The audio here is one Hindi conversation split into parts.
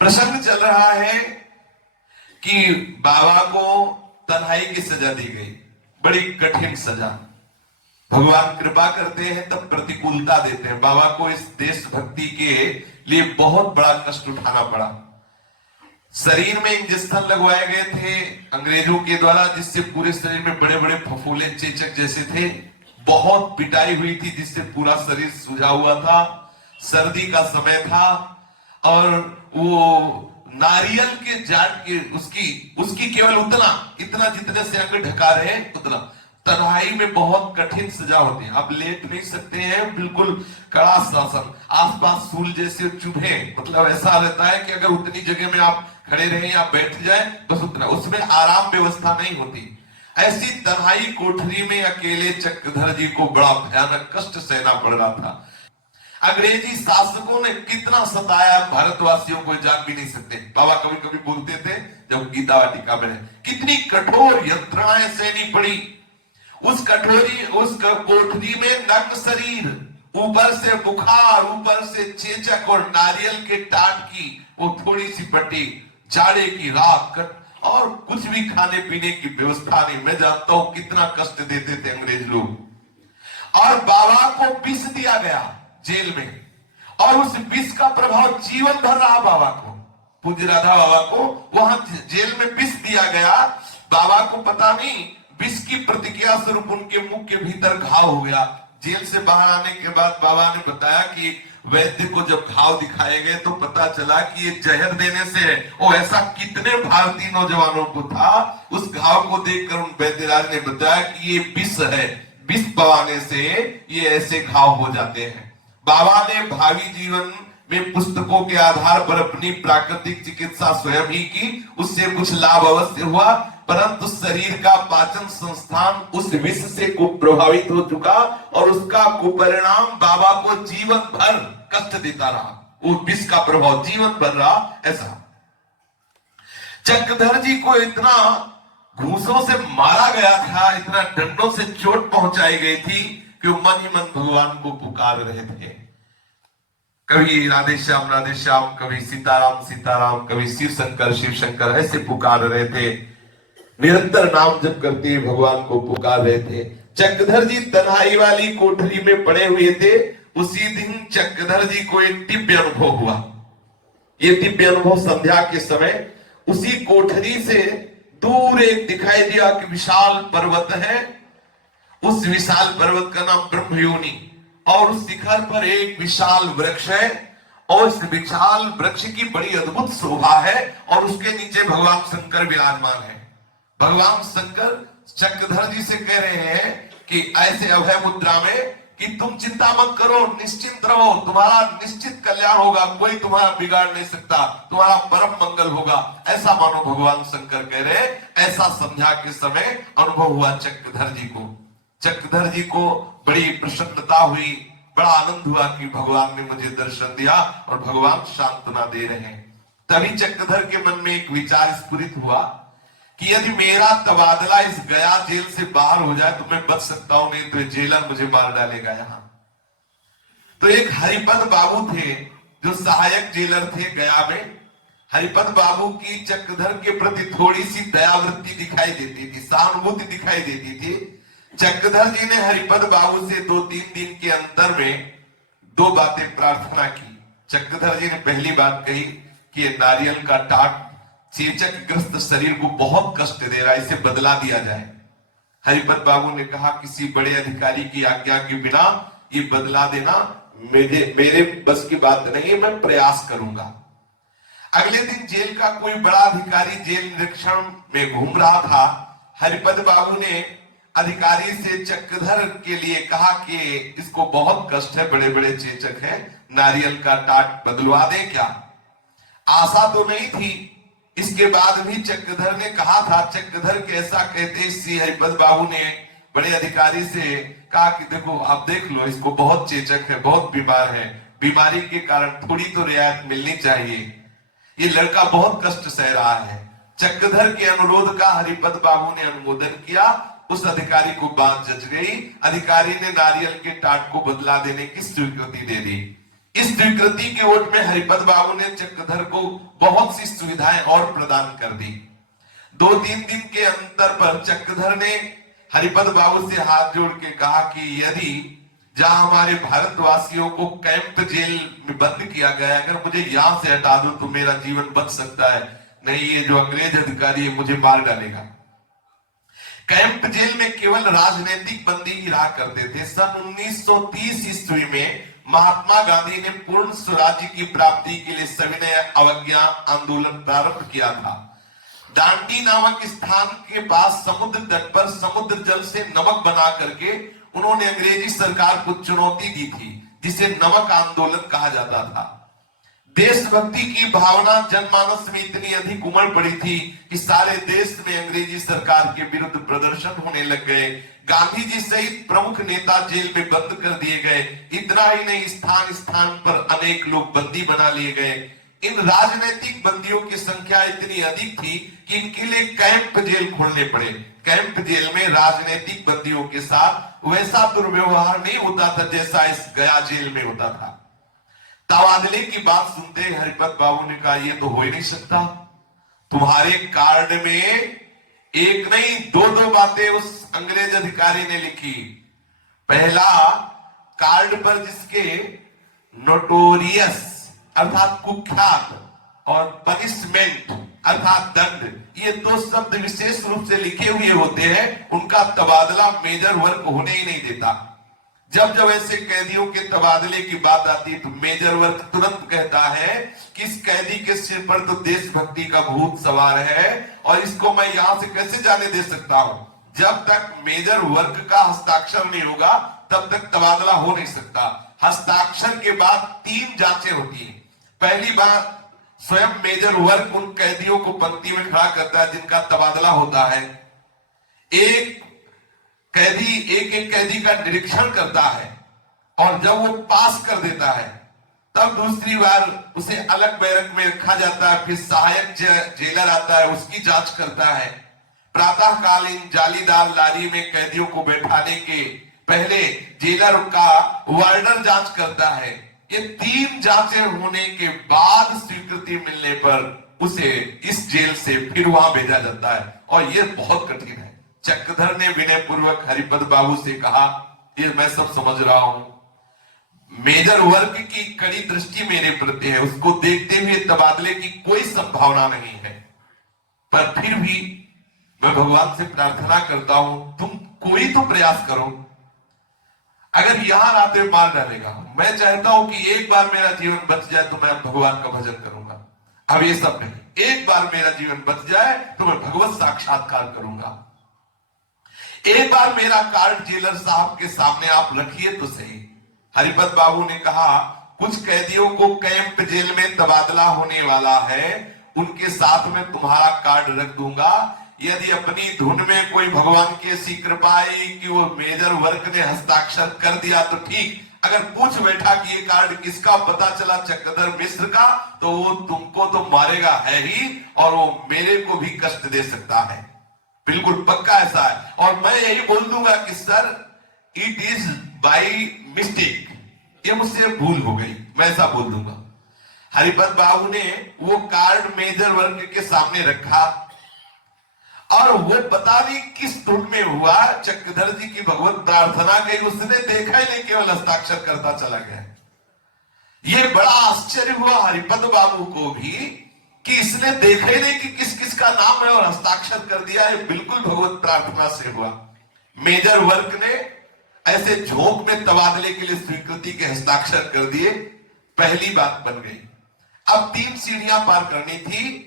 प्रसंग चल रहा है कि बाबा को तन्हाई की सजा दी गई, बड़ी कठिन सजा। भगवान कृपा करते हैं तब प्रतिकूलता देते हैं। बाबा को इस देशभक्ति के लिए बहुत बड़ा कष्ट उठाना पड़ा। शरीर में इंजेक्शन लगवाए गए थे अंग्रेजों के द्वारा, जिससे पूरे शरीर में बड़े बड़े फफूले चेचक जैसे थे। बहुत पिटाई हुई थी जिससे पूरा शरीर सूजा हुआ था। सर्दी का समय था और वो नारियल के जाट के उसकी केवल इतना जितने से अंग ढका रहे उतना। तन्हाई में बहुत कठिन सजा होती है। आप लेट नहीं सकते हैं, बिल्कुल कड़ा शासन, आसपास सूल जैसे चुभे, मतलब ऐसा रहता है कि अगर उतनी जगह में आप खड़े रहे या बैठ जाए बस उतना, उसमें आराम व्यवस्था नहीं होती। ऐसी तन्हाई कोठरी में अकेले चक्रधर जी को बड़ा भयानक कष्ट सहना पड़ रहा था। अंग्रेजी शासकों ने कितना सताया, भारतवासियों को जान भी नहीं सकते। बाबा कभी कभी बोलते थे जब गीता वाटिका में, कितनी कठोर यंत्रणाएं सहनी पड़ी। उस कोठरी में नग्न शरीर, ऊपर से बुखार, ऊपर से चेचक और नारियल के टाट की वो थोड़ी सी पट्टी, जाड़े की रात, और कुछ भी खाने पीने की व्यवस्था नहीं। मैं जानता हूं कितना कष्ट देते थे अंग्रेज लोग। और बाबा को विष दिया गया जेल में, और उस विष का प्रभाव जीवन भर रहा बाबा को। पूज्य राधा बाबा को वहां जेल में विष दिया गया। बाबा को पता नहीं, विष की प्रतिक्रिया स्वरूप उनके मुंह के भीतर घाव हो गया। जेल से बाहर आने के बाद बाबा ने बताया कि वैद्य को जब घाव दिखाए गए तो पता चला कि ये जहर देने से है। और ऐसा कितने भारतीय नौजवानों को था। उस घाव को देखकर उन वैद्यराज ने बताया कि ये विष है, विष पवाने से ये ऐसे घाव हो जाते हैं। बाबा ने भावी जीवन में पुस्तकों के आधार पर अपनी प्राकृतिक चिकित्सा स्वयं ही की। उससे कुछ लाभ अवश्य हुआ, परंतु शरीर का पाचन संस्थान उस विष से प्रभावित हो चुका और उसका कुपरिणाम बाबा को जीवन भर कष्ट देता रहा। वो विष का प्रभाव जीवन भर रहा। ऐसा चक्रधर जी को इतना घूसों से मारा गया था, इतना डंडों से चोट पहुंचाई गई थी कि मन ही मन भगवान को पुकार रहे थे। कभी राधे श्याम, कभी सीताराम सीताराम, कभी शिव शंकर ऐसे पुकार रहे थे। निरंतर नाम जप करते भगवान को पुकार रहे थे। चक्रधर जी तन्हाई वाली कोठरी में पड़े हुए थे। उसी दिन चक्रधर जी को एक दिव्य अनुभव हुआ। ये दिव्य अनुभव संध्या के समय उसी कोठरी से दूर एक दिखाई दिया कि विशाल पर्वत है। उस विशाल पर्वत का नाम ब्रह्मयोनि, और उस शिखर पर एक विशाल वृक्ष है, और इस विशाल वृक्ष की बड़ी अद्भुत शोभा है, और उसके नीचे भगवान शंकर विराजमान है। भगवान शंकर चक्रधर जी से कह रहे हैं कि ऐसे अभय मुद्रा में कि तुम चिंता मत करो, निश्चिंत रहो, तुम्हारा निश्चित कल्याण होगा, कोई तुम्हारा बिगाड़ नहीं सकता, तुम्हारा परम मंगल होगा। ऐसा मानो भगवान शंकर कह रहे। ऐसा संध्या के समय अनुभव हुआ चक्रधर जी को। चक्रधर जी को बड़ी प्रसन्नता हुई, बड़ा आनंद हुआ कि भगवान ने मुझे दर्शन दिया और भगवान सांत्वना दे रहे हैं। तभी चक्रधर के मन में एक विचार स्फुरित हुआ कि यदि मेरा तबादला इस गया जेल से बाहर हो जाए तो मैं बच सकता हूं, नहीं तो जेलर मुझे मार डालेगा यहां। तो एक हरिपद बाबू थे जो सहायक जेलर थे गया में। हरिपद बाबू की चक्रधर के प्रति थोड़ी सी दयावृत्ति दिखाई देती थी, सहानुभूति दिखाई देती थी। चक्रधर जी ने हरिपद बाबू से 2-3 दिन के अंतर में 2 बातें प्रार्थना की। चक्रधर जी ने पहली बात कही कि ये नारियल का टाट चेचक ग्रस्त शरीर को बहुत कष्ट दे रहा है, इसे बदला दिया जाए। हरिपद बाबू ने कहा किसी बड़े अधिकारी की आज्ञा के बिना ये बदला देना मेरे बस की बात नहीं, मैं प्रयास करूंगा। अगले दिन जेल का कोई बड़ा अधिकारी जेल निरीक्षण में घूम रहा था। हरिपद बाबू ने अधिकारी से चक्रधर के लिए कहा कि इसको बहुत कष्ट है, बड़े बड़े चेचक हैं, नारियल का टाट बदलवा दे क्या। आशा तो नहीं थी। इसके बाद भी चक्रधर ने कहा था। चक्रधर के ऐसा कहते श्री हरिपद बाबू ने बड़े अधिकारी से कहा कि देखो आप देख लो, इसको बहुत चेचक है, बहुत बीमार है, बीमारी के कारण थोड़ी तो रियायत मिलनी चाहिए, ये लड़का बहुत कष्ट सह रहा है। चक्रधर के अनुरोध का हरिपद बाबू ने अनुमोदन किया। उस अधिकारी को बात जच गई। अधिकारी ने नारियल के टाट को बदला देने की स्वीकृति दे दी। इस स्वीकृति के ओट में हरिपद बाबू ने चक्रधर को बहुत सी सुविधाएं और प्रदान कर दी। 2-3 दिन के अंतर पर चक्रधर ने हरिपद बाबू से हाथ जोड़ के कहा कि यदि जहां हमारे भारतवासियों को कैंप जेल में बंद किया गया है, अगर मुझे यहां से हटा दो तो मेरा जीवन बच सकता है, नहीं ये जो अंग्रेज अधिकारी है मुझे मार डालेगा। कैंप जेल में केवल राजनीतिक बंदी ही रहा करते थे। सन 1930 ईस्वी में महात्मा गांधी ने पूर्ण स्वराज्य की प्राप्ति के लिए सविनय अवज्ञा आंदोलन प्रारंभ किया था। दांडी नामक स्थान के पास समुद्र तट पर समुद्र जल से नमक बना करके उन्होंने अंग्रेजी सरकार को चुनौती दी थी, जिसे नमक आंदोलन कहा जाता था। देशभक्ति की भावना जनमानस में इतनी अधिक उमड़ पड़ी थी कि सारे देश में अंग्रेजी सरकार के विरुद्ध प्रदर्शन होने लग गए। गांधी जी सहित प्रमुख नेता जेल में बंद कर दिए गए। इतना ही नहीं, स्थान स्थान पर अनेक लोग बंदी बना लिए गए। इन राजनीतिक बंदियों की संख्या इतनी अधिक थी कि इनके लिए कैंप जेल खोलने पड़े। कैंप जेल में राजनीतिक बंदियों के साथ वैसा दुर्व्यवहार नहीं होता था जैसा इस गया जेल में होता था। तबादले की बात सुनते हरिपद बाबू ने कहा यह तो हो ही नहीं सकता। तुम्हारे कार्ड में एक नहीं 2-2 बातें उस अंग्रेज अधिकारी ने लिखी। पहला, कार्ड पर जिसके नोटोरियस अर्थात कुख्यात और पनिशमेंट अर्थात दंड, ये 2 शब्द विशेष रूप से लिखे हुए होते हैं, उनका तबादला मेजर वर्ग होने ही नहीं देता। जब जब ऐसे कैदियों के तबादले की बात आती है तो मेजर वर्ग तुरंत कहता है कि इस कैदी के सिर पर तो देशभक्ति का भूत सवार है और इसको मैं यहां से कैसे जाने दे सकता हूं। जब तक मेजर वर्ग का हस्ताक्षर नहीं होगा तब तक तबादला हो नहीं सकता। हस्ताक्षर के बाद 3 जांचें होती हैं। पहली बात, स्वयं मेजर वर्ग उन कैदियों को पंक्ति में खड़ा करता है जिनका तबादला होता है। एक कैदी का निरीक्षण करता है और जब वो पास कर देता है तब दूसरी बार उसे अलग बैरक में रखा जाता है। फिर सहायक जेलर आता है, उसकी जांच करता है। प्रातःकालीन जालीदार लारी में कैदियों को बैठाने के पहले जेलर का वार्डर जांच करता है। ये 3 जांचें होने के बाद स्वीकृति मिलने पर उसे इस जेल से फिर वहां भेजा जाता है और यह बहुत कठिन है। चक्रधर ने विनय पूर्वक हरिपद बाबू से कहा, ये मैं सब समझ रहा हूं, मेजर वर्ग की कड़ी दृष्टि मेरे प्रति है, उसको देखते हुए तबादले की कोई संभावना नहीं है, पर फिर भी मैं भगवान से प्रार्थना करता हूं तुम कोई तो प्रयास करो। अगर यहां आते मार डालेगा, मैं चाहता हूं कि एक बार मेरा जीवन बच जाए तो मैं भगवान का भजन करूंगा। अब ये सब नहीं, एक बार मेरा जीवन बच जाए तो मैं भगवत साक्षात्कार करूंगा। एक बार मेरा कार्ड जेलर साहब के सामने आप रखिए तो सही। हरिपद बाबू ने कहा, कुछ कैदियों को कैंप जेल में तबादला होने वाला है, उनके साथ में तुम्हारा कार्ड रख दूंगा। यदि अपनी धुन में कोई भगवान की ऐसी कृपा आई कि वो मेजर वर्ग ने हस्ताक्षर कर दिया तो ठीक, अगर पूछ बैठा कि ये कार्ड किसका, पता चला चक्रधर मिश्र का, तो वो तुमको तो मारेगा है ही और वो मेरे को भी कष्ट दे सकता है। बिल्कुल पक्का ऐसा है। और मैं यही बोल दूंगा कि sir it is by mistake, ये मुझसे भूल हो गई, मैं ऐसा बोल दूंगा। हरिपद बाबू ने वो कार्ड मेजर वर्ग के सामने रखा और वो पता नहीं किस धुन में हुआ, चक्रधर जी की भगवत प्रार्थना गई, उसने देखा ही नहीं, केवल हस्ताक्षर करता चला गया। ये बड़ा आश्चर्य हुआ हरिपद बाबू को भी कि इसने देखा ही नहीं कि किस किस का नाम है और हस्ताक्षर कर दिया है। बिल्कुल भगवत प्रार्थना से हुआ। मेजर वर्ग ने ऐसे झोंक में तबादले के लिए स्वीकृति के हस्ताक्षर कर दिए। पहली बात बन गई। अब 3 सीढ़ियां पार करनी थी।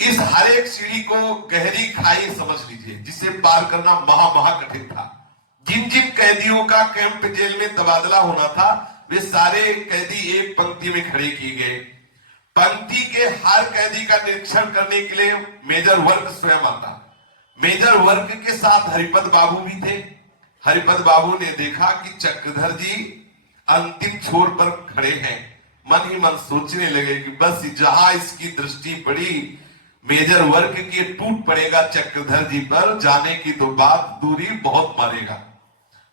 इस हर एक सीढ़ी को गहरी खाई समझ लीजिए, जिसे पार करना महा कठिन था। जिन जिन कैदियों का कैंप जेल में तबादला होना था वे सारे कैदी एक पंक्ति में खड़े किए गए। पंक्ति के हर कैदी का निरीक्षण करने के लिए मेजर वर्ग स्वयं आता। मेजर वर्ग के साथ हरिपद बाबू भी थे। हरिपद बाबू ने देखा कि चक्रधर जी अंतिम छोर पर खड़े हैं। मन ही मन सोचने लगे कि बस जहां इसकी दृष्टि पड़ी मेजर वर्ग की टूट पड़ेगा चक्रधर जी पर, जाने की तो बात दूरी बहुत मारेगा।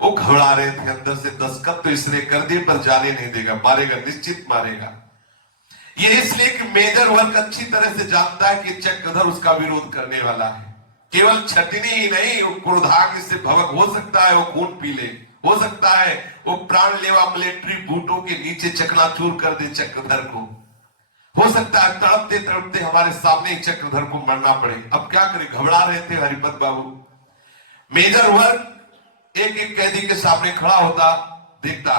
वो घबरा रहे थे अंदर से, दस्तखत तो इसने कर दिए पर जाने नहीं देगा, मारेगा, निश्चित मारेगा। ये इसलिए कि मेजर वर्ग अच्छी तरह से जानता है कि चक्रधर उसका विरोध करने वाला है। केवल छटनी ही नहीं, वो क्रोधाग्नि से भवक हो सकता है, वो खून पी ले, हो सकता है वो प्राणलेवा मिलिट्री बूटों के नीचे चकनाचूर कर दे चक्रधर को, हो सकता है तड़पते तड़पते हमारे सामने ही चक्रधर को मरना पड़े। अब क्या करें, घबरा रहे थे हरिपत बाबू। मेजर वर्ग एक एक कैदी के सामने खड़ा होता, देखता,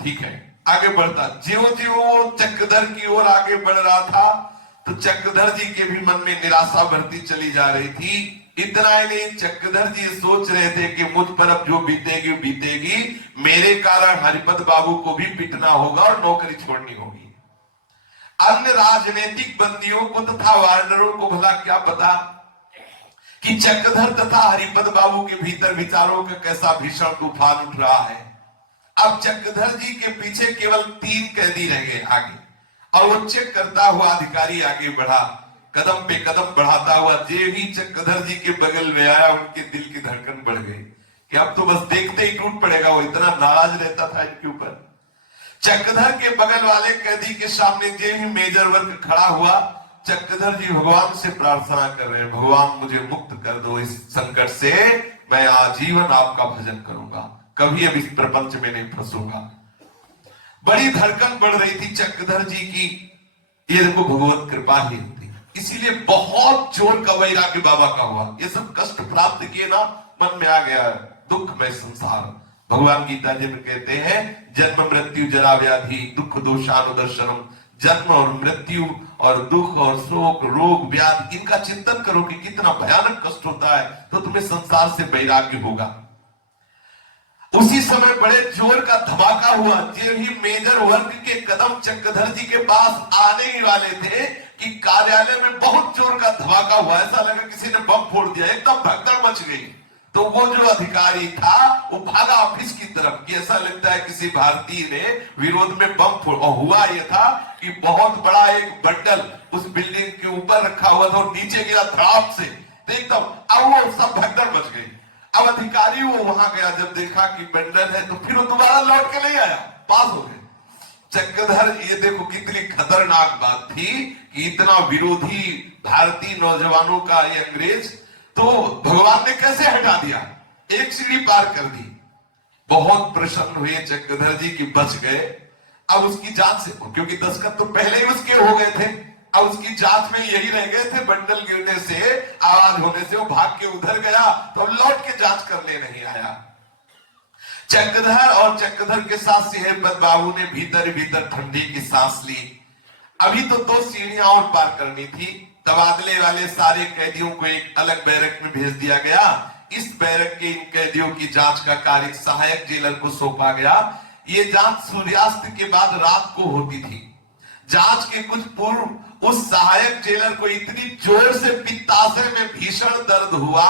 ठीक है, आगे बढ़ता। ज्यों ज्यों वो चक्रधर की ओर आगे बढ़ रहा था तो चक्रधर जी के भी मन में निराशा बढ़ती चली जा रही थी। इतना ही नहीं, चक्रधर जी सोच रहे थे कि मुझ पर अब जो बीतेगी बीतेगी, मेरे कारण हरिपत बाबू को भी पिटना होगा और नौकरी छोड़नी होगी। अन्य राजनीतिक बंदियों को तथा वार्डरों को भला क्या पता कि चक्रधर तथा हरिपत बाबू के भीतर विचारों का कैसा भीषण तूफान उठ रहा है। अब चक्रधर जी के पीछे केवल 3 कैदी रह गए आगे, और वो चेक करता हुआ अधिकारी आगे बढ़ा, कदम पे कदम बढ़ाता हुआ। जे ही चक्रधर जी के बगल में आया, उनके दिल की धड़कन बढ़ गई कि अब तो बस देखते ही टूट पड़ेगा। वो इतना नाराज रहता था इनके ऊपर। चक्रधर के बगल वाले कैदी के सामने जे ही मेजर वर्ग खड़ा हुआ, चक्रधर जी भगवान से प्रार्थना कर रहे हैं, भगवान मुझे मुक्त कर दो इस संकट से, मैं आजीवन आपका भजन करूंगा, कभी अब इस प्रपंच में नहीं फंसूंगा। बड़ी धड़कन बढ़ रही थी चक्रधर जी की। ये देखो भगवत कृपा ही होती, इसीलिए बहुत जोर का वैराग्य बाबा का हुआ। ये सब कष्ट प्राप्त किए ना, मन में आ गया दुख में संसार। भगवान गीता जी में कहते हैं, जन्म मृत्यु जरा व्याधि दुख दोषानुदर्शनम, जन्म और मृत्यु और दुख और शोक रोग व्याधि, इनका चिंतन करो कि कितना भयानक कष्ट होता है, तो तुम्हें संसार से वैराग्य होगा। उसी समय बड़े जोर का धमाका हुआ। जो ही मेजर वर्ग के कदम चक्रधर जी के पास आने ही वाले थे कि कार्यालय में बहुत जोर का धमाका हुआ। ऐसा लगा किसी ने बम फोड़ दिया, एकदम भगदड़ मच गई। तो वो जो अधिकारी था वो भागा ऑफिस की तरफ कि ऐसा लगता है किसी भारतीय ने विरोध में बम फोड़। और हुआ ये था कि बहुत बड़ा एक बंडल उस बिल्डिंग के ऊपर रखा हुआ था और नीचे गिरा धड़ाम से, तो एकदम अब वो सब भगदड़ मच गई। अब अधिकारी वो वहां गया, जब देखा कि बंडल है तो फिर वो दोबारा लौट के नहीं आया, पास हो गए। चक्रधर, ये देखो कितनी खतरनाक बात थी कि इतना विरोधी भारतीय नौजवानों का ये अंग्रेज, तो भगवान ने कैसे हटा दिया, एक सीढ़ी पार कर दी। बहुत प्रसन्न हुए चक्रधर जी की बच गए। अब उसकी जांच से, क्योंकि दस्तखत तो पहले ही उसके हो गए थे, अब उसकी जांच में यही रह गए थे, बंडल गिरने से, आवाज होने से वो भाग के उधर गया, तो लौट के जांच करने नहीं आया। चक्रधर और चक्रधर के साथ सिंहपत बाबू ने भीतर भीतर ठंडी की सांस ली। अभी तो 2 सीढ़ियां और पार करनी थी। तबादले वाले सारे कैदियों को एक अलग बैरक में भेज दिया गया। इस बैरक के इन कैदियों की जांच का कार्य सहायक जेलर को सौंपा गया। ये जांच सूर्यास्त के बाद रात को होती थी। जांच के कुछ पूर्व उस सहायक जेलर को इतनी जोर से पित्ताशय में भीषण दर्द हुआ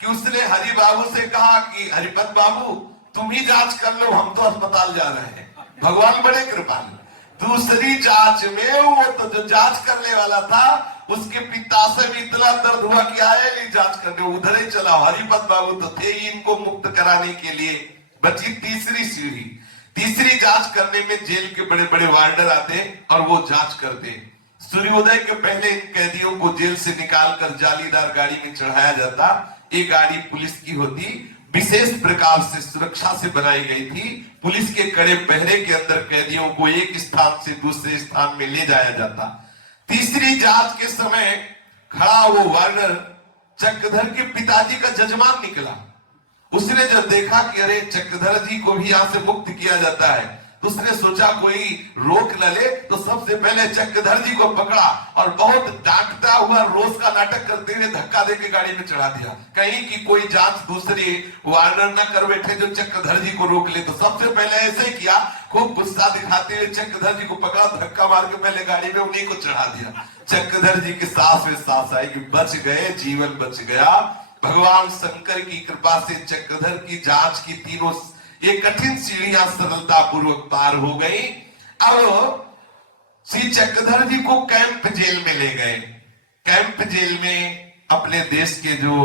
कि उसने हरि बाबू से कहा कि हरिपत बाबू तुम ही जांच कर लो, हम तो अस्पताल जा रहे हैं। भगवान बड़े कृपालु। दूसरी जांच में वो तो जो जांच करने वाला था उसके पित्ताशय में इतना दर्द हुआ कि आया नहीं जांच करने, उधर ही चला। हरिपत बाबू तो थे ही इनको मुक्त कराने के लिए। बची तीसरी सीढ़ी। तीसरी जांच करने में जेल के बड़े बड़े वार्डर आते और वो जांच करते। सूर्योदय के पहले इन कैदियों को जेल से निकालकर जालीदार गाड़ी में चढ़ाया जाता। ये गाड़ी पुलिस की होती, विशेष प्रकार से सुरक्षा से बनाई गई थी। पुलिस के कड़े पहरे के अंदर कैदियों को एक स्थान से दूसरे स्थान में ले जाया जाता। तीसरी जांच के समय खड़ा वो वार्डर चक्रधर के पिताजी का जजमान निकला। उसने जब देखा कि अरे चक्रधर जी को भी यहां से मुक्त किया जाता है, तो उसने सोचा कोई रोक न ले, तो सबसे पहले चक्रधर जी को पकड़ा और बहुत डांटता हुआ रोज का नाटक करते हुए धक्का देके गाड़ी में चढ़ा दिया, कहीं कि कोई जांच दूसरी वार्डर न कर बैठे जो चक्रधर जी को रोक ले। तो सबसे पहले ऐसे ही किया, खूब गुस्सा दिखाते हुए चक्रधर जी को पकड़ा, धक्का मार के पहले गाड़ी में उन्हीं को चढ़ा दिया। चक्रधर जी की सांस में सांस आई कि बच गए, जीवन बच गया। भगवान शंकर की कृपा से चक्रधर की जांच की तीनों ये कठिन सीढ़ियां सरलता पूर्वक पार हो गई। अब श्री चक्रधर जी को कैंप जेल में ले गए। कैंप जेल में अपने देश के जो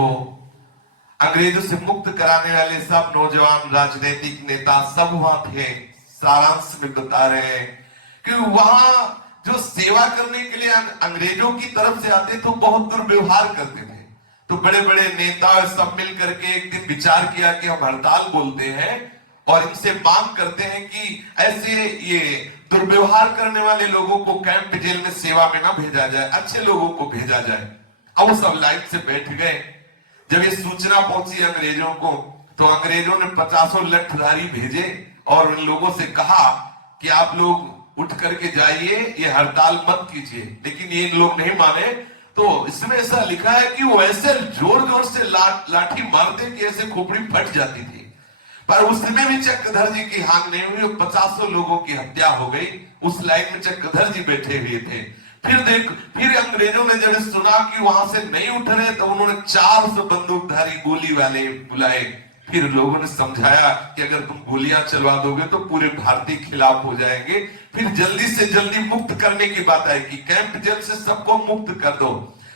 अंग्रेजों से मुक्त कराने वाले सब नौजवान राजनीतिक नेता सब वहां थे। सारांश में बता रहे हैं कि वहां जो सेवा करने के लिए अंग्रेजों की तरफ से आते तो बहुत दुर्व्यवहार करते थे। तो बड़े बड़े नेता सब मिल करके एक दिन विचार किया कि हम हड़ताल बोलते हैं और इनसे मांग करते हैं कि ऐसे ये दुर्व्यवहार करने वाले लोगों को कैंप जेल में सेवा में ना भेजा जाए, अच्छे लोगों को भेजा जाए। अब वो सब लाइन से बैठ गए। जब ये सूचना पहुंची अंग्रेजों को तो अंग्रेजों ने 50 लठधारी भेजे और उन लोगों से कहा कि आप लोग उठ करके जाइए, ये हड़ताल मत कीजिए। लेकिन ये लोग नहीं माने। तो इसमें ऐसा लिखा है कि वो ऐसे जोर जोर से लाठी मारते कि ऐसे खोपड़ी फट जाती थी। पर उसमें भी चक्रधर जी की हानि नहीं हुई, 50 लोगों की हत्या हो गई। उस लाइन में चक्रधर जी बैठे हुए थे। फिर अंग्रेजों ने जब सुना कि वहां से नहीं उठ रहे तो उन्होंने 400 बंदूकधारी गोली वाले बुलाए। फिर लोगों ने समझाया कि अगर तुम गोलियां चलवा दोगे तो पूरे भारतीय खिलाफ हो जाएंगे। फिर जल्दी से जल्दी मुक्त करने की बात आई कि कैंप जेल से सबको मुक्त कर दो।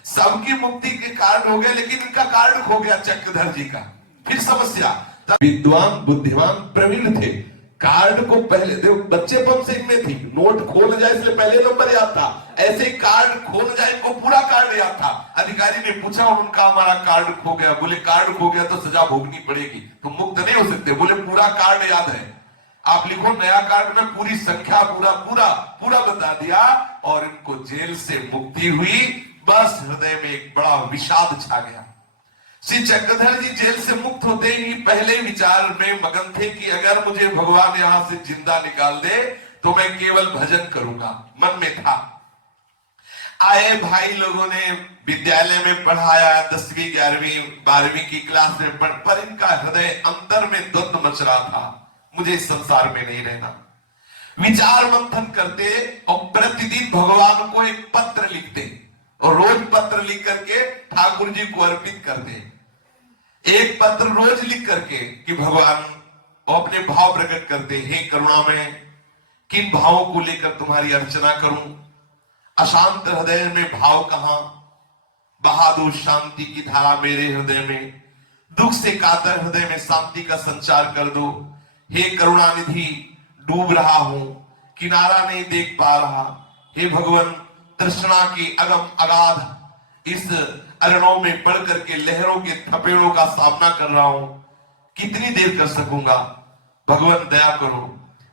सबकी मुक्ति के कार्ड हो गए, लेकिन इनका कार्ड खो गया चक्रधर जी का। फिर समस्या। विद्वान बुद्धिमान प्रवीण थे। कार्ड को पहले देखो, बच्चेपन से इनमें थी, नोट खोल जाए इसलिए पहले नंबर याद था, ऐसे ही कार्ड खोल जाए इनको पूरा कार्ड याद था। अधिकारी ने पूछा उनका हमारा कार्ड खो गया। बोले कार्ड खो गया तो सजा भोगनी पड़ेगी, तो मुक्त नहीं हो सकते। बोले पूरा कार्ड याद है, आप लिखो नया कार्ड में पूरी संख्या पूरा पूरा पूरा बता दिया और इनको जेल से मुक्ति हुई। बस हृदय में एक बड़ा विषाद छा गया। श्री चक्रधर जी जेल से मुक्त होते ही पहले विचार में मगन थे कि अगर मुझे भगवान यहां से जिंदा निकाल दे तो मैं केवल भजन करूंगा, मन में था। आए भाई लोगों ने विद्यालय में पढ़ाया, 10वीं 11वीं 12वीं की क्लास में पर इनका हृदय अंतर में द्वंद्व मच रहा था, मुझे इस संसार में नहीं रहना। विचार मंथन करते और प्रतिदिन भगवान को एक पत्र लिखते और रोज पत्र लिख करके ठाकुर जी को अर्पित करते। एक पत्र रोज लिख करके कि भगवान अपने भाव प्रकट करते, हे करुणा में किन भावों को लेकर तुम्हारी अर्चना करूं, अशांत हृदय में भाव कहां, बहा दो शांति की धारा मेरे हृदय में, दुख से कातर हृदय में शांति का संचार कर दो। हे करुणा निधि डूब रहा हूं, किनारा नहीं देख पा रहा। हे भगवान तृष्णा की अगम अगाध इस अरणों में पड़ करके लहरों के थपेड़ों का सामना कर रहा हूं, कितनी देर कर सकूंगा। भगवान दया करो,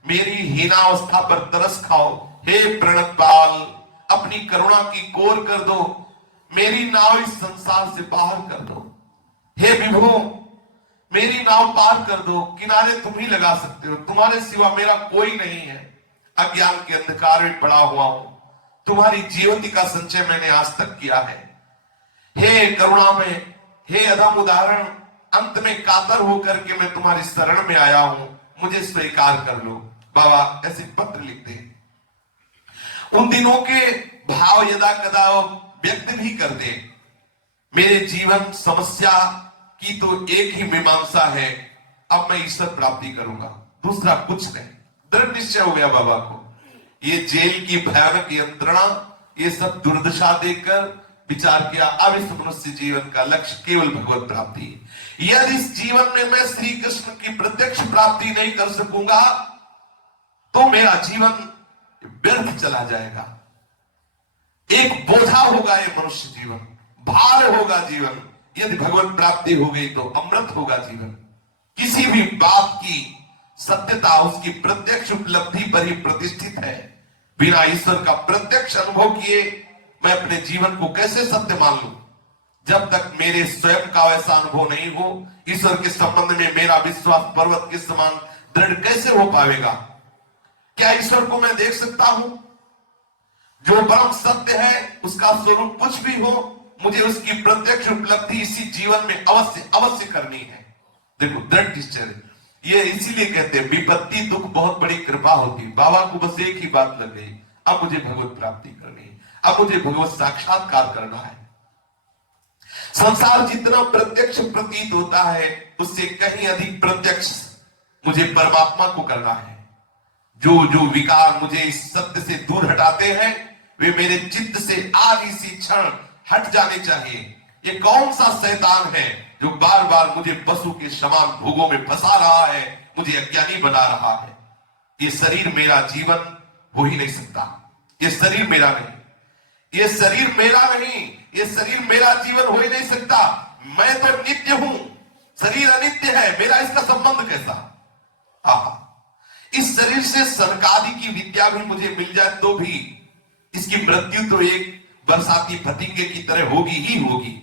मेरी हीनावस्था पर तरस खाओ। हे प्रणतपाल अपनी करुणा की कोर कर दो, मेरी नाव इस संसार से बाहर कर दो। हे विभो मेरी नाव पार कर दो, किनारे तुम ही लगा सकते हो, तुम्हारे सिवा मेरा कोई नहीं है। अज्ञान के अंधकार में पड़ा हुआ हूं, तुम्हारी ज्योति का संचय मैंने आज तक किया है। हे करुणा में, हे अधम उदाहरण, अंत में कातर होकर के मैं तुम्हारी शरण में आया हूं, मुझे स्वीकार कर लो। बाबा ऐसे पत्र लिखते हैं। उन दिनों के भाव यदा कदा व्यक्त भी करते। मेरे जीवन समस्या की तो एक ही मीमांसा है, अब मैं ईश्वर प्राप्ति करूंगा, दूसरा कुछ नहीं। दृढ़ निश्चय हो गया बाबा को। ये जेल की भयानक यंत्रणा, ये सब दुर्दशा देखकर विचार किया, अब इस मनुष्य जीवन का लक्ष्य केवल भगवत प्राप्ति है। यदि इस जीवन में मैं श्री कृष्ण की प्रत्यक्ष प्राप्ति नहीं कर सकूंगा तो मेरा जीवन व्यर्थ चला जाएगा। एक बोझा होगा ये मनुष्य जीवन, भार होगा जीवन। यदि भगवत प्राप्ति हो गई तो अमृत होगा जीवन। किसी भी बात की सत्यता उसकी प्रत्यक्ष उपलब्धि पर ही प्रतिष्ठित है। बिना ईश्वर का प्रत्यक्ष अनुभव किए मैं अपने जीवन को कैसे सत्य मान लूं? जब तक मेरे स्वयं का वैसा अनुभव नहीं हो, ईश्वर के संबंध में मेरा विश्वास पर्वत के समान दृढ़ कैसे हो पाएगा? क्या ईश्वर को मैं देख सकता हूं? जो परम सत्य है उसका स्वरूप कुछ भी हो, मुझे उसकी प्रत्यक्ष उपलब्धि इसी जीवन में अवश्य अवश्य करनी है। देखो दृढ़ निश्चय, ये इसीलिए कहते हैं विपत्ति दुख बहुत बड़ी कृपा होती है। बाबा को बस एक ही बात लग गई, अब मुझे भगवत प्राप्ति करनी है, अब मुझे भगवत साक्षात्कार करना है। संसार जितना प्रत्यक्ष प्रतीत होता है उससे कहीं अधिक प्रत्यक्ष मुझे परमात्मा को करना है। जो जो विकार मुझे इस सत्य से दूर हटाते हैं वे मेरे चित्त से आज इसी क्षण हट जाने चाहिए। ये कौन सा शैतान है जो बार बार मुझे पशु के समान भोगों में फंसा रहा है, मुझे अज्ञानी बना रहा है। ये शरीर मेरा जीवन हो ही नहीं सकता। ये शरीर मेरा नहीं, ये शरीर मेरा नहीं, ये शरीर मेरा जीवन हो ही नहीं सकता। मैं तो नित्य हूं, शरीर अनित्य है, मेरा इसका संबंध कैसा? आहा, इस शरीर से सरकारी की विद्या भी मुझे मिल जाए तो भी इसकी मृत्यु तो एक बरसाती फतिंगे की तरह होगी ही होगी।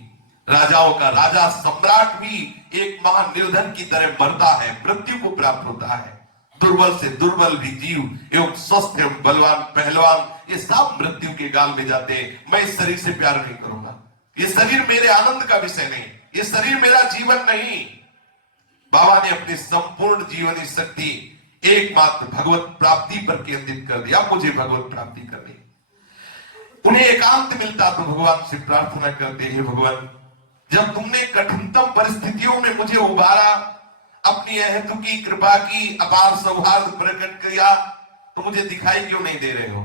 राजाओं का राजा सम्राट भी एक महानिर्धन की तरह मरता है, मृत्यु को प्राप्त होता है। दुर्बल से दुर्बल भी जीव एवं स्वस्थ एवं बलवान पहलवान ये सब मृत्यु के गाल में जाते हैं। मैं इस शरीर से प्यार नहीं करूंगा, ये शरीर मेरे आनंद का विषय नहीं, ये शरीर मेरा जीवन नहीं। बाबा ने अपनी संपूर्ण जीवनी शक्ति एकमात्र भगवत प्राप्ति पर केंद्रित कर दिया। मुझे भगवत प्राप्ति करनी, उन्हें एकांत मिलता तो भगवान से प्रार्थना करते, हे भगवान, जब तुमने कठिनतम परिस्थितियों में मुझे उबारा, अपनी अहेतु की कृपा की अपार सौहार्द प्रकट किया, तो मुझे दिखाई क्यों नहीं दे रहे हो?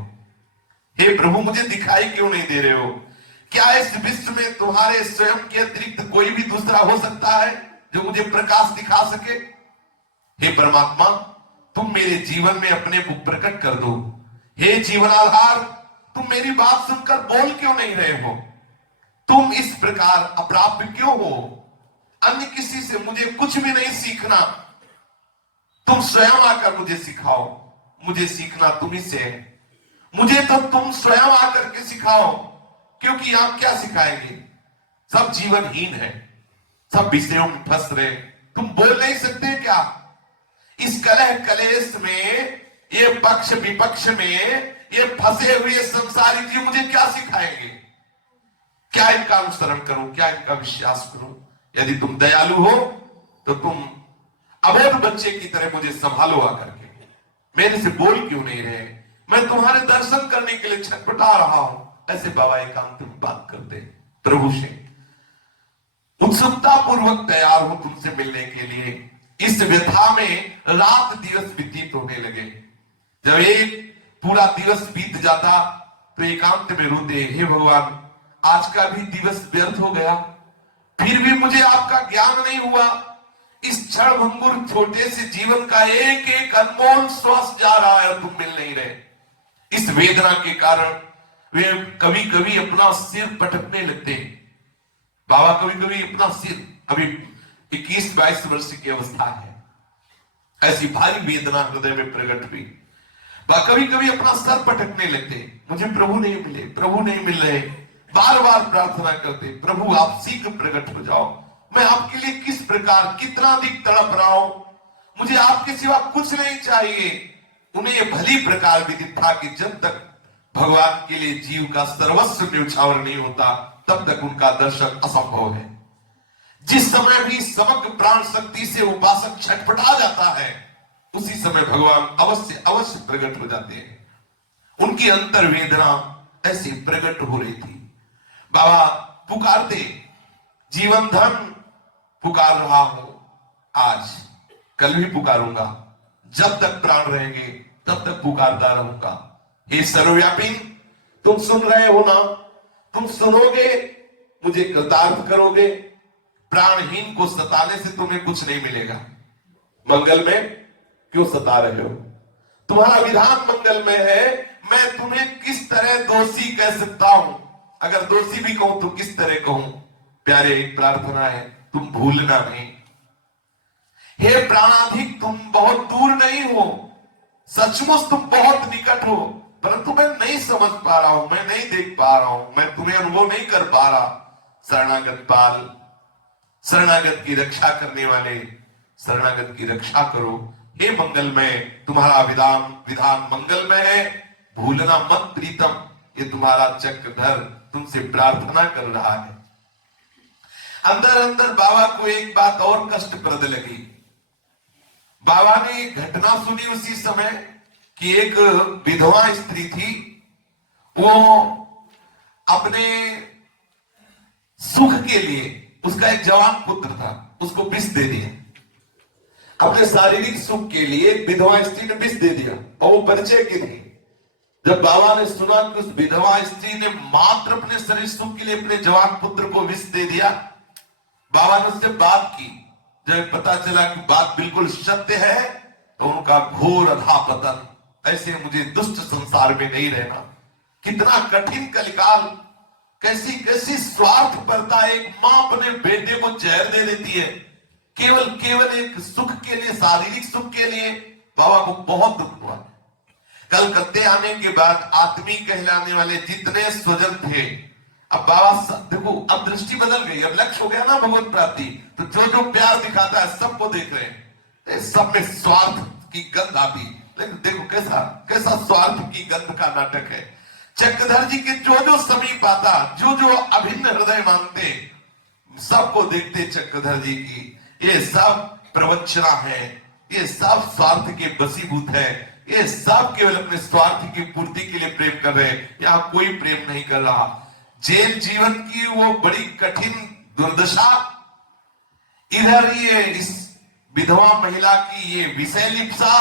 हे प्रभु, मुझे दिखाई क्यों नहीं दे रहे हो? क्या इस विश्व में तुम्हारे स्वयं के अतिरिक्त कोई भी दूसरा हो सकता है जो मुझे प्रकाश दिखा सके? हे परमात्मा, तुम मेरे जीवन में अपने को प्रकट कर दो। हे जीवनाधार, तुम मेरी बात सुनकर बोल क्यों नहीं रहे हो? तुम इस प्रकार अप्राप्य क्यों हो? अन्य किसी से मुझे कुछ भी नहीं सीखना, तुम स्वयं आकर मुझे सिखाओ। मुझे सीखना तुम्ही से है, मुझे तो तुम स्वयं आकर के सिखाओ, क्योंकि आप क्या सिखाएंगे? सब जीवनहीन है, सब विषयों में फंस रहे, तुम बोल नहीं सकते क्या? इस कलह कलेश में, ये पक्ष विपक्ष में ये फंसे हुए संसारी जीव मुझे क्या सिखाएंगे? क्या इनका अनुसरण करूं, क्या इनका विश्वास करूं? यदि तुम दयालु हो तो तुम अबोध बच्चे की तरह मुझे संभालो आकर के। मेरे से बोल क्यों नहीं रहे? मैं तुम्हारे दर्शन करने के लिए छटपटा रहा हूं। ऐसे बाबा एकांत में बात करते प्रभु से, उत्सुकता पूर्वक तैयार हूं तुमसे मिलने के लिए। इस व्यथा में रात दिवस व्यतीत होने लगे। जब एक पूरा दिवस बीत जाता तो एकांत में रोते, हे भगवान, आज का भी दिवस व्यर्थ हो गया, फिर भी मुझे आपका ज्ञान नहीं हुआ। इस क्षण भंगुर छोटे से जीवन का एक एक अनमोल श्वास जा रहा है और तुम मिल नहीं रहे। इस वेदना के कारण वे कभी कभी अपना सिर पटकने लगते। बाबा कभी कभी अपना सिर, अभी 21-22 वर्ष की अवस्था है, ऐसी भारी वेदना हृदय में प्रकट हुई। कभी कभी अपना सर पटकने लगते, मुझे प्रभु नहीं मिले, प्रभु नहीं मिल रहे। बार बार प्रार्थना करते, प्रभु आप शीघ्र प्रकट हो जाओ, मैं आपके लिए किस प्रकार कितना अधिक तड़प रहा हूं, मुझे आपके सिवा कुछ नहीं चाहिए। उन्हें यह भली प्रकार विदित था कि जब तक भगवान के लिए जीव का सर्वस्व न्यौछावर नहीं होता तब तक उनका दर्शन असंभव है। जिस समय भी समग्र प्राण शक्ति से उपासक छटपटा जाता है, उसी समय भगवान अवश्य अवश्य प्रकट हो जाते हैं। उनकी अंतर वेदना ऐसे प्रकट हो रही थी। बाबा पुकारते, जीवन धन पुकार रहा हूं, आज कल भी पुकारूंगा, जब तक प्राण रहेंगे तब तक पुकारता रहूंगा। हे सर्वव्यापी, तुम सुन रहे हो ना? तुम सुनोगे, मुझे कृतार्थ करोगे। प्राणहीन को सताने से तुम्हें कुछ नहीं मिलेगा। मंगल में क्यों सता रहे हो? तुम्हारा विधान मंगलमय है, मैं तुम्हें किस तरह दोषी कह सकता हूं? अगर दोषी भी कहूं तो किस तरह कहूं? प्यारे, एक प्रार्थना है, तुम भूलना नहीं। हे प्राणाधिक, तुम बहुत दूर नहीं हो, सचमुच तुम बहुत निकट हो, परंतु मैं नहीं समझ पा रहा हूं, मैं नहीं देख पा रहा हूं, मैं तुम्हें अनुभव नहीं कर पा रहा। शरणागत पाल, शरणागत की रक्षा करने वाले, शरणागत की रक्षा करो। हे मंगलमय, तुम्हारा विधान मंगलमय है, भूलना मत प्रीतम। ये तुम्हारा चक्रधर तुमसे प्रार्थना कर रहा है। अंदर अंदर बाबा को एक बात और कष्टप्रद लगी। बाबा ने एक घटना सुनी उसी समय कि एक विधवा स्त्री थी, वो अपने सुख के लिए, उसका एक जवान पुत्र था, उसको विष दे दिया। अपने शारीरिक सुख के लिए विधवा स्त्री ने विष दे दिया, और वो परिचय की थी। जब बाबा ने सुना कि उस विधवा स्त्री ने मात्र अपने शरीर सुख के लिए अपने जवान पुत्र को विष दे दिया, बाबा ने उससे बात की, जब पता चला कि बात बिल्कुल सत्य है तो उनका घोर अधापतन, ऐसे मुझे दुष्ट संसार में नहीं रहना। कितना कठिन कलिकाल, कैसी कैसी स्वार्थपरता, एक मां अपने बेटे को जहर दे देती है केवल केवल एक सुख के लिए, शारीरिक सुख के लिए। बाबा को बहुत दुख हुआ। कलकत्ते आने के बाद आत्मी कहलाने वाले जितने स्वजन थे, अब बाबा देखो, अब दृष्टि बदल गई, अब लक्ष्य हो गया ना भगवत प्राप्ति, तो जो जो प्यार दिखाता है सबको देख रहे हैं, सब में स्वार्थ की गंध आती। लेकिन देखो कैसा कैसा स्वार्थ की गंध का नाटक है। चक्रधर जी के जो जो समीप आता, जो जो अभिन्न हृदय मानते, सबको देखते चक्रधर जी की, ये सब प्रवंचना है, ये सब स्वार्थ के बसीभूत है, ये सब केवल अपने स्वार्थ की पूर्ति के लिए प्रेम कर रहे हैं, यहां कोई प्रेम नहीं कर रहा। जेल जीवन की वो बड़ी कठिन दुर्दशा, इधर ये इस विधवा महिला की ये विषय लिप्सा,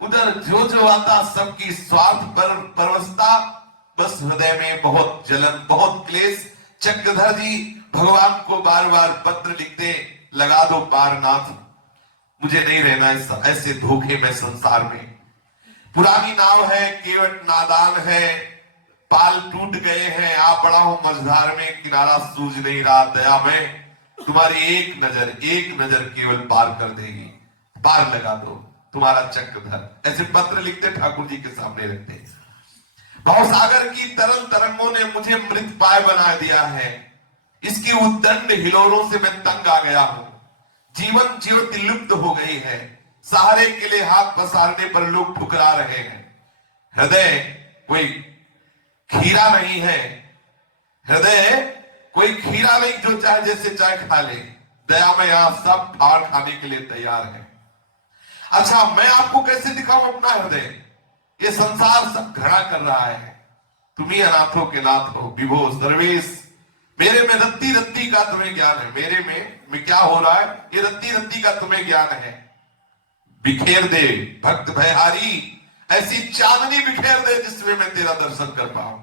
उधर जो जो आता सबकी स्वार्थ पर परवशता, बस हृदय में बहुत जलन, बहुत क्लेश। चक्रधर जी भगवान को बार बार पत्र लिखते, लगा दो पार नाथ, मुझे नहीं रहना इस ऐसे धोखे में संसार में। पुरानी नाव है, केवट नादान है, पाल टूट गए हैं, आप पड़ा हो मझधार में, किनारा सूझ नहीं रहा, दया में तुम्हारी एक नजर केवल पार कर देगी, पार लगा दो तुम्हारा चक्रधर। ऐसे पत्र लिखते, ठाकुर जी के सामने रखते। भवसागर की तरल तरंगों ने मुझे मृत पाय बना दिया है, इसकी उद्दंड हिलोरों से मैं तंग आ गया हूं, जीवन ज्योति लुप्त हो गई है, सहारे के लिए हाथ पसारने पर लोग ठुकरा रहे हैं। हृदय कोई खीरा नहीं है, हृदय कोई खीरा नहीं जो चाहे जैसे चाहे खा ले, दया में यहां सब फाड़ खाने के लिए तैयार है। अच्छा, मैं आपको कैसे दिखाऊं अपना हृदय? ये संसार सब घृणा कर रहा है, तुम ही अनाथों के नाथ हो, विभो सर्वेश। मेरे में रत्ती रत्ती का तुम्हें ज्ञान है, मेरे में क्या हो रहा है, ये रत्ती रत्ती का तुम्हें ज्ञान है। बिखेर दे भक्त भयहारी, ऐसी चांदनी बिखेर दे जिसमें मैं तेरा दर्शन कर पाऊं,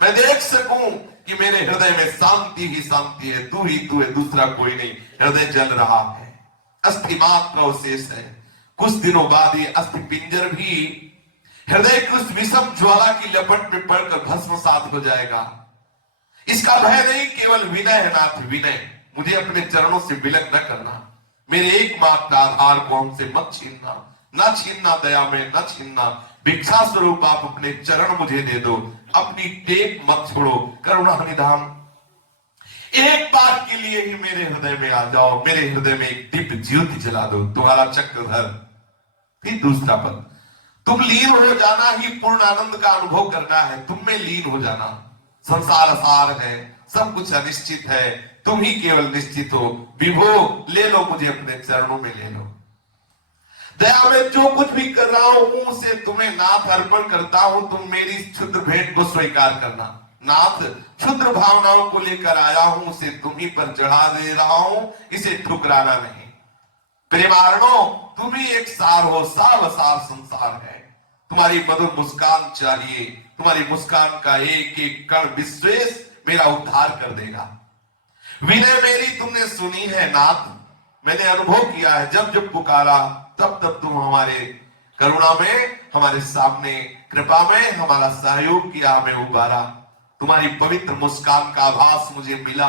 मैं देख सकूं कि मेरे हृदय में शांति ही शांति है, तू ही तू है, दूसरा कोई नहीं। हृदय जल रहा है, अस्थि मात्र अवशेष है, कुछ दिनों बाद ये अस्थि पिंजर भी हृदय की उस विषम ज्वाला की लपट में पड़कर भस्मसात हो जाएगा। इसका भय नहीं, केवल विनय है नाथ, विनय। मुझे अपने चरणों से विलग न करना, मेरे एकमात्र आधार को हमसे मत छीनना, न छीनना दया में, न छीनना। भिक्षा स्वरूप आप अपने चरण मुझे दे दो, अपनी टेक मत छोड़ो, करुणा निधान। एक बार के लिए ही मेरे हृदय में आ जाओ, मेरे हृदय में एक दिव्य ज्योति जला दो, तुम्हारा चक्रधर। फिर दूसरा पद, तुम लीन हो जाना ही पूर्ण आनंद का अनुभव करना है, तुम में लीन हो जाना। संसार असार है, सब कुछ अनिश्चित है, तुम ही केवल निश्चित हो। विभो ले लो मुझे अपने चरणों में ले लो, दया में जो कुछ भी कर रहा हूं उसे तुम्हें नाथ अर्पण करता हूं, तुम मेरी क्षुद्र भेंट को स्वीकार करना। नाथ, क्षुद्र भावनाओं को लेकर आया हूं, उसे तुम ही पर चढ़ा दे रहा हूं, इसे ठुकराना नहीं। प्रेमारणो, तुम ही एक सार हो, सार सार संसार है, तुम्हारी मधुर मुस्कान चाहिए, तुम्हारी मुस्कान का एक एक कण विश्वेश मेरा उद्धार कर देगा। विनय मेरी तुमने सुनी है नाथ, मैंने अनुभव किया है, जब जब पुकारा तब तब तुम हमारे करुणा में, हमारे सामने कृपा में हमारा सहयोग किया, हमें उबारा। तुम्हारी पवित्र मुस्कान का आभास मुझे मिला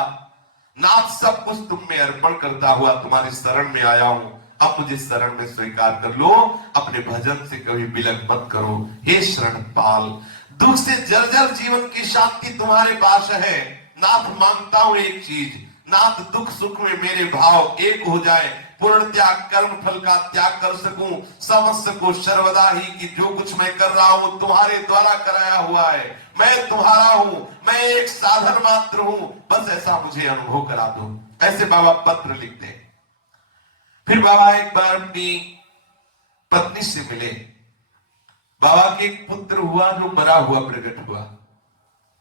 नाथ, सब कुछ तुम में अर्पण करता हुआ तुम्हारे शरण में आया हूं, अब मुझे शरण में स्वीकार कर लो, अपने भजन से कभी विलग मत करो। हे शरण पाल, दुख से जर्जर जीवन की शांति तुम्हारे पास है नाथ, मांगता हूं एक चीज, नाथ दुख सुख में मेरे भाव एक हो जाए, पूर्ण त्याग कर्म फल का त्याग कर सकूं, समझ सकूं सर्वदा ही कि जो कुछ मैं कर रहा हूं तुम्हारे द्वारा कराया हुआ है, मैं तुम्हारा हूं, मैं एक साधन मात्र हूं, बस ऐसा मुझे अनुभव करा दो। ऐसे बाबा पत्र लिखते। फिर बाबा एक बार अपनी पत्नी से मिले। बाबा के एक पुत्र हुआ जो मरा हुआ प्रकट हुआ,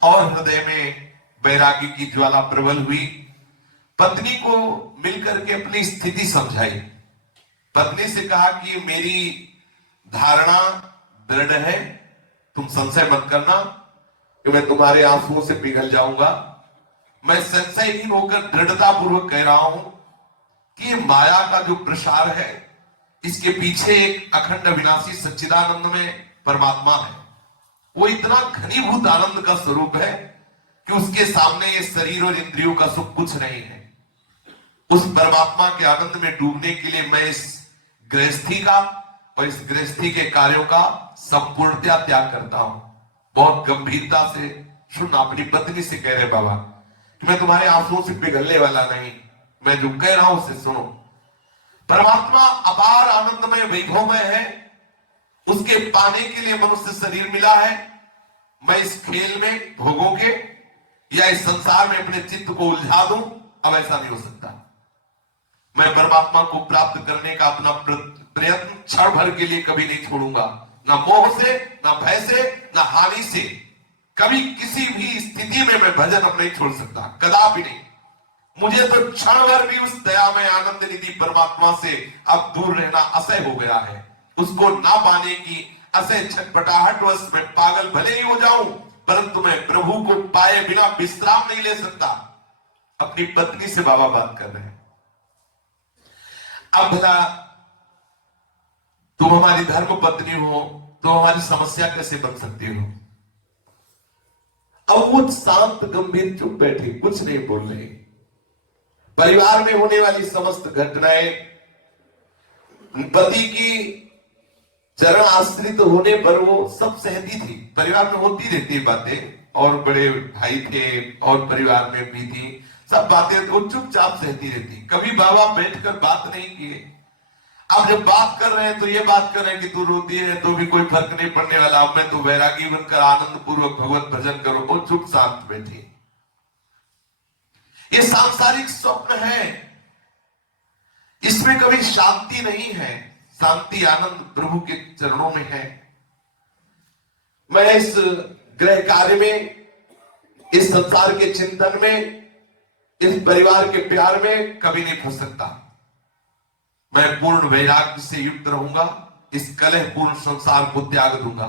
और हृदय में वैराग्य की ज्वाला प्रबल हुई। पत्नी को मिलकर के अपनी स्थिति समझाई। पत्नी से कहा कि मेरी धारणा दृढ़ है, तुम संशय मत करना कि मैं तुम्हारे आंसुओं से पिघल जाऊंगा, मैं संशयहीन होकर दृढ़ता पूर्वक कह रहा हूं कि ये माया का जो प्रसार है, इसके पीछे एक अखंड अविनाशी सच्चिदानंद में परमात्मा है। वो इतना घनीभूत आनंद का स्वरूप है कि उसके सामने ये शरीर और इंद्रियों का सुख कुछ नहीं है। उस परमात्मा के आनंद में डूबने के लिए मैं इस गृहस्थी का और इस गृहस्थी के कार्यों का संपूर्णतया त्याग करता हूं। बहुत गंभीरता से सुन, अपनी पत्नी से कह रहे बाबा कि मैं तुम्हारे आंसुओं से पिघलने वाला नहीं, मैं जो कह रहा हूं उसे सुनो। परमात्मा अपार आनंदमय वैभवमय है, उसके पाने के लिए मनुष्य शरीर मिला है। मैं इस खेल में भोगों के या इस संसार में अपने चित्त को उलझा दूं, अब ऐसा नहीं हो सकता। मैं परमात्मा को प्राप्त करने का अपना प्रयत्न क्षण भर के लिए कभी नहीं छोड़ूंगा, ना मोह से, ना भय से, ना हानि से। कभी किसी भी स्थिति में मैं भजन अब नहीं छोड़ सकता, कदापि नहीं। मुझे तो क्षण भर भी उस दयामय आनंद निधि परमात्मा से अब दूर रहना असह्य हो गया है। उसको ना पाने की असह्य छटपटाहट वश मैं पागल भले ही हो जाऊं, परंतु मैं प्रभु को पाए बिना विश्राम नहीं ले सकता। अपनी पत्नी से बाबा बात कर रहे हैं। अब भला तुम हमारी धर्म पत्नी हो तो हमारी समस्या कैसे बन सकती हो? अब वो शांत गंभीर चुप बैठी, कुछ नहीं बोल रही। परिवार में होने वाली समस्त घटनाएं, पति की चरण आश्रित होने पर वो सब सहती थी। परिवार में होती रहती बातें, और बड़े भाई थे और परिवार में भी थी, सब बातें तो चुपचाप सहती रहती। कभी बाबा बैठकर बात नहीं किए। अब जब बात कर रहे हैं तो ये बात कर रहे हैं कि तू रोती है तो भी कोई फर्क नहीं पड़ने वाला, अब मैं तो वैरागी बनकर आनंद पूर्वक भगवत भजन करो। वो चुप शांत बैठी। ये सांसारिक स्वप्न है, इसमें कभी शांति नहीं है। शांति आनंद प्रभु के चरणों में है। मैं इस गृह कार्य में, इस संसार के चिंतन में, इस परिवार के प्यार में कभी नहीं फंस सकता। मैं पूर्ण वैराग्य से युक्त रहूंगा, इस कलह पूर्ण संसार को त्याग दूंगा।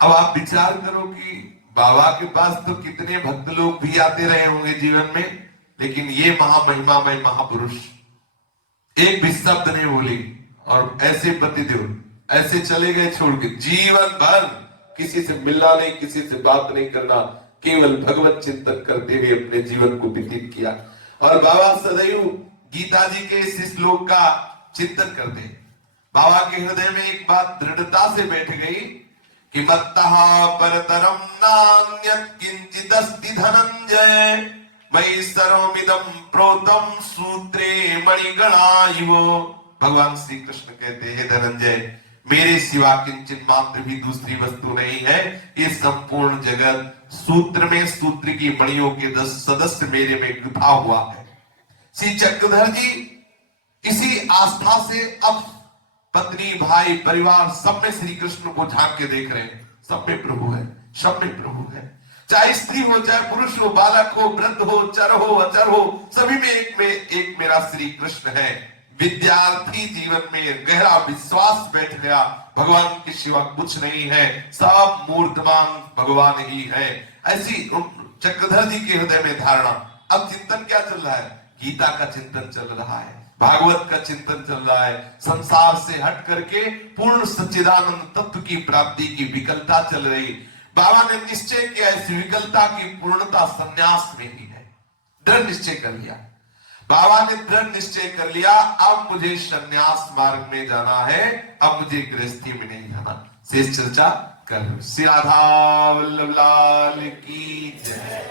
अब आप विचार करो कि बाबा के पास तो कितने भक्त लोग भी आते रहे होंगे जीवन में, लेकिन ये महामहिमामय महापुरुष एक भी शब्द नहीं बोली, और ऐसे पतिदेव ऐसे चले गए छोड़ के। जीवन भर किसी से मिलना नहीं, किसी से बात नहीं करना, केवल भगवत चिंतन करते हुए अपने जीवन को व्यतीत किया। और बाबा सदैव गीता जी के इस श्लोक का चिंतन करते। बाबा के हृदय में एक बात दृढ़ता से बैठ गई कि मत्तः परतरम नान्यत् किंचिदस्ति धनंजय, मयि सर्वमिदं प्रोतम सूत्रे मणिगणा इव। भगवान श्री कृष्ण कहते हैं, धनंजय, मेरे सिवा किंचित मात्र भी दूसरी वस्तु नहीं है। ये संपूर्ण जगत सूत्र में, सूत्र की मणियों के 10 सदस्य मेरे में गुथा हुआ है। श्री चक्रधर जी इसी आस्था से अब पत्नी, भाई, परिवार सब में श्री कृष्ण को झांक के देख रहे हैं। सब में प्रभु है, सब में प्रभु है। चाहे स्त्री हो, चाहे पुरुष हो, बालक हो, वृद्ध हो, चर हो, अचर हो, सभी में एक मेरा श्री कृष्ण है। विद्यार्थी जीवन में गहरा विश्वास बैठ गया, भगवान के सिवा कुछ नहीं है, सब मूर्तमान भगवान ही है। ऐसी चक्रधर जी के हृदय में धारणा। अब चिंतन क्या चल रहा है? गीता का चिंतन चल रहा है, भागवत का चिंतन चल रहा है। संसार से हट करके पूर्ण सच्चिदानंद तत्व की प्राप्ति की विकलता चल रही। बाबा ने निश्चय किया, इस विकलता की पूर्णता संन्यास में ही है। दृढ़ निश्चय कर लिया बाबा ने, दृढ़ निश्चय कर लिया, अब मुझे संन्यास मार्ग में जाना है, अब मुझे गृहस्थी में नहीं जाना। शेष चर्चा कर। श्री राधा वल्लभ लाल की जय।